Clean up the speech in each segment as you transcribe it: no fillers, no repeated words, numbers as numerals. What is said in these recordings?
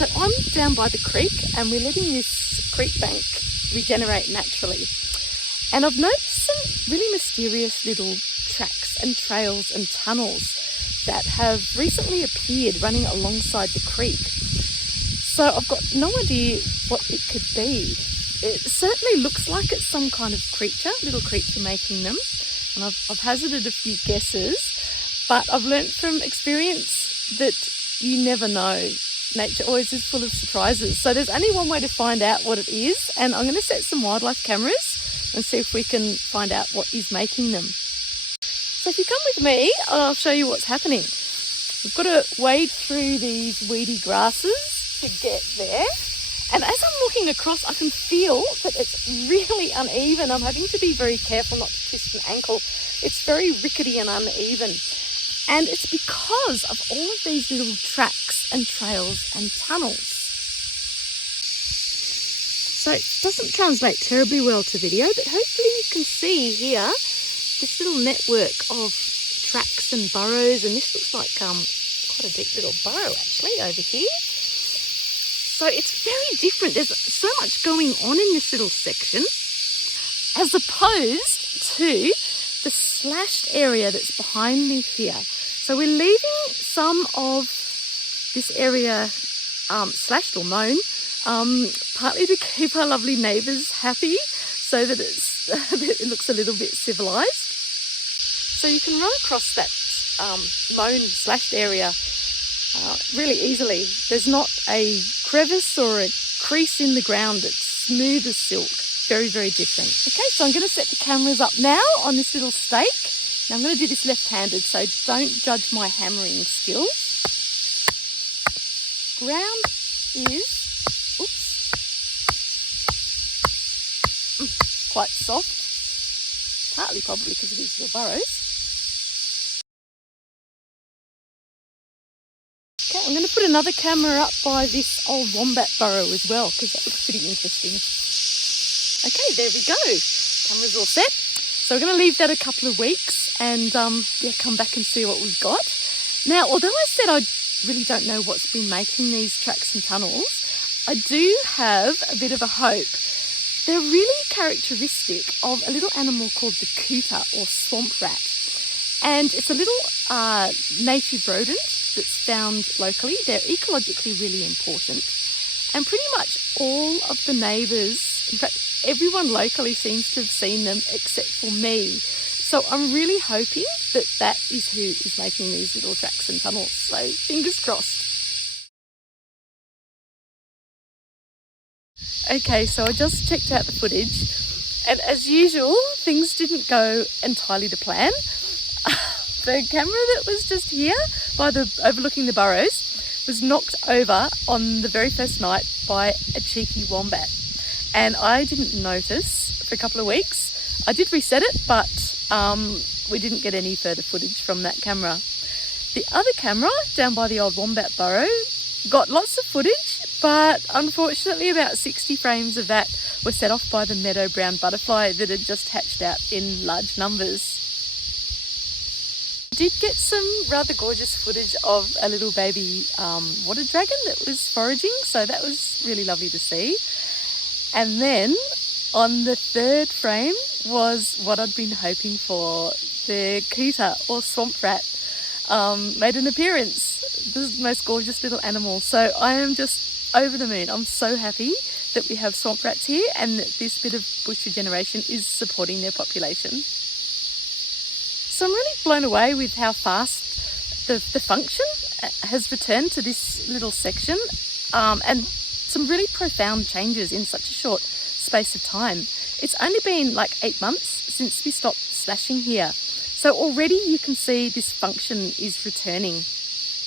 So I'm down by the creek and we're letting this creek bank regenerate naturally. And I've noticed some really mysterious little tracks and trails and tunnels that have recently appeared running alongside the creek. So I've got no idea what it could be. It certainly looks like it's some kind of creature, little creature making them. And I've hazarded a few guesses, but I've learnt from experience that you never know. Nature always is full of surprises. So there's only one way to find out what it is, and I'm going to set some wildlife cameras and see if we can find out what is making them. So if you come with me, I'll show you what's happening. We've got to wade through these weedy grasses to get there. And as I'm looking across, I can feel that it's really uneven. I'm having to be very careful not to twist an ankle. It's very rickety and uneven. And it's because of all of these little tracks and trails and tunnels. So it doesn't translate terribly well to video, but hopefully you can see here this little network of tracks and burrows. And this looks like quite a deep little burrow actually over here. So it's very different. There's so much going on in this little section as opposed to the slashed area that's behind me here. So we're leaving some of this area slashed or mown, partly to keep our lovely neighbours happy so that it looks a little bit civilised. So you can run across that mown slashed area really easily. There's not a crevice or a crease in the ground. It's smooth as silk. Very, very different. Okay, so I'm going to set the cameras up now on this little stake. Now I'm going to do this left-handed, so don't judge my hammering skills. Ground is, quite soft, partly probably because of these little burrows. Okay, I'm going to put another camera up by this old wombat burrow as well, because that looks pretty interesting. Okay, there we go. Camera's all set. So we're going to leave that a couple of weeks and come back and see what we've got. Now, although I said I really don't know what's been making these tracks and tunnels, I do have a bit of a hope. They're really characteristic of a little animal called the cutest or swamp rat. And it's a little native rodent that's found locally. They're ecologically really important. And pretty much all of the neighbours, in fact, everyone locally seems to have seen them except for me. So I'm really hoping that that is who is making these little tracks and tunnels. So fingers crossed. Okay, so I just checked out the footage, and as usual, things didn't go entirely to plan. The camera that was just here by overlooking the burrows was knocked over on the very first night by a cheeky wombat. And I didn't notice for a couple of weeks. I did reset it, but we didn't get any further footage from that camera. The other camera down by the old wombat burrow got lots of footage, but unfortunately about 60 frames of that were set off by the meadow brown butterfly that had just hatched out in large numbers. I did get some rather gorgeous footage of a little baby water dragon that was foraging, so that was really lovely to see. And then on the third frame was what I'd been hoping for. The cutest or swamp rat made an appearance. This is the most gorgeous little animal. So I am just over the moon. I'm so happy that we have swamp rats here and that this bit of bush regeneration is supporting their population. So I'm really blown away with how fast the function has returned to this little section, and some really profound changes in such a short space of time. It's only been like 8 months since we stopped slashing here. So already you can see this function is returning.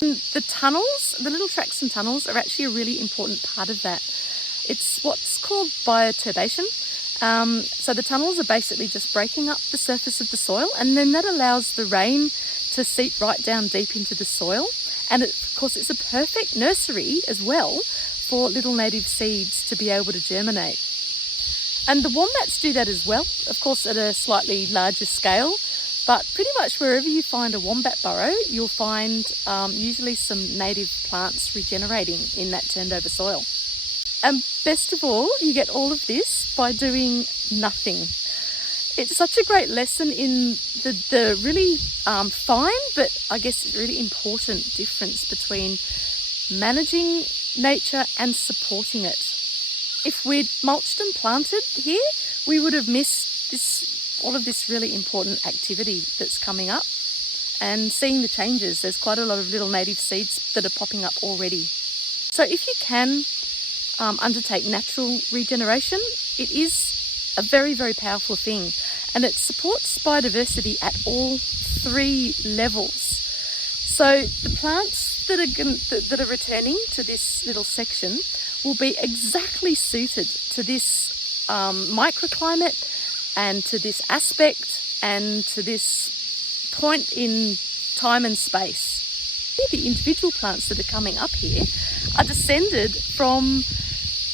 And the tunnels, the little tracks and tunnels are actually a really important part of that. It's what's called bioturbation. So the tunnels are basically just breaking up the surface of the soil, and then that allows the rain to seep right down deep into the soil. And of course it's a perfect nursery as well for little native seeds to be able to germinate. And the wombats do that as well, of course at a slightly larger scale. But pretty much wherever you find a wombat burrow, you'll find usually some native plants regenerating in that turned over soil. And best of all, you get all of this by doing nothing. It's such a great lesson in the really fine, but I guess really important difference between managing nature and supporting it. If we'd mulched and planted here, we would have missed all of this really important activity that's coming up and seeing the changes. There's quite a lot of little native seeds that are popping up already. So if you can undertake natural regeneration, it is a very, very powerful thing, and it supports biodiversity at all 3 levels. So the plants that are returning to this little section will be exactly suited to this microclimate and to this aspect and to this point in time and space. The individual plants that are coming up here are descended from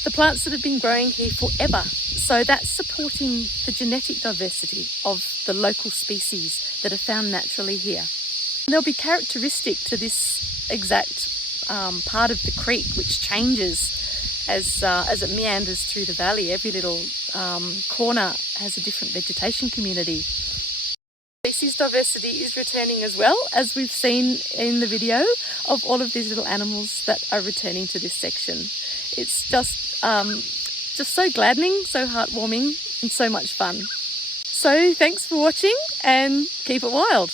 the plants that have been growing here forever. So that's supporting the genetic diversity of the local species that are found naturally here. And they'll be characteristic to this exact part of the creek, which changes as it meanders through the valley. Every little corner has a different vegetation community. Species diversity is returning as well, as we've seen in the video of all of these little animals that are returning to this section. It's just so gladdening, so heartwarming, and so much fun. So thanks for watching, and keep it wild.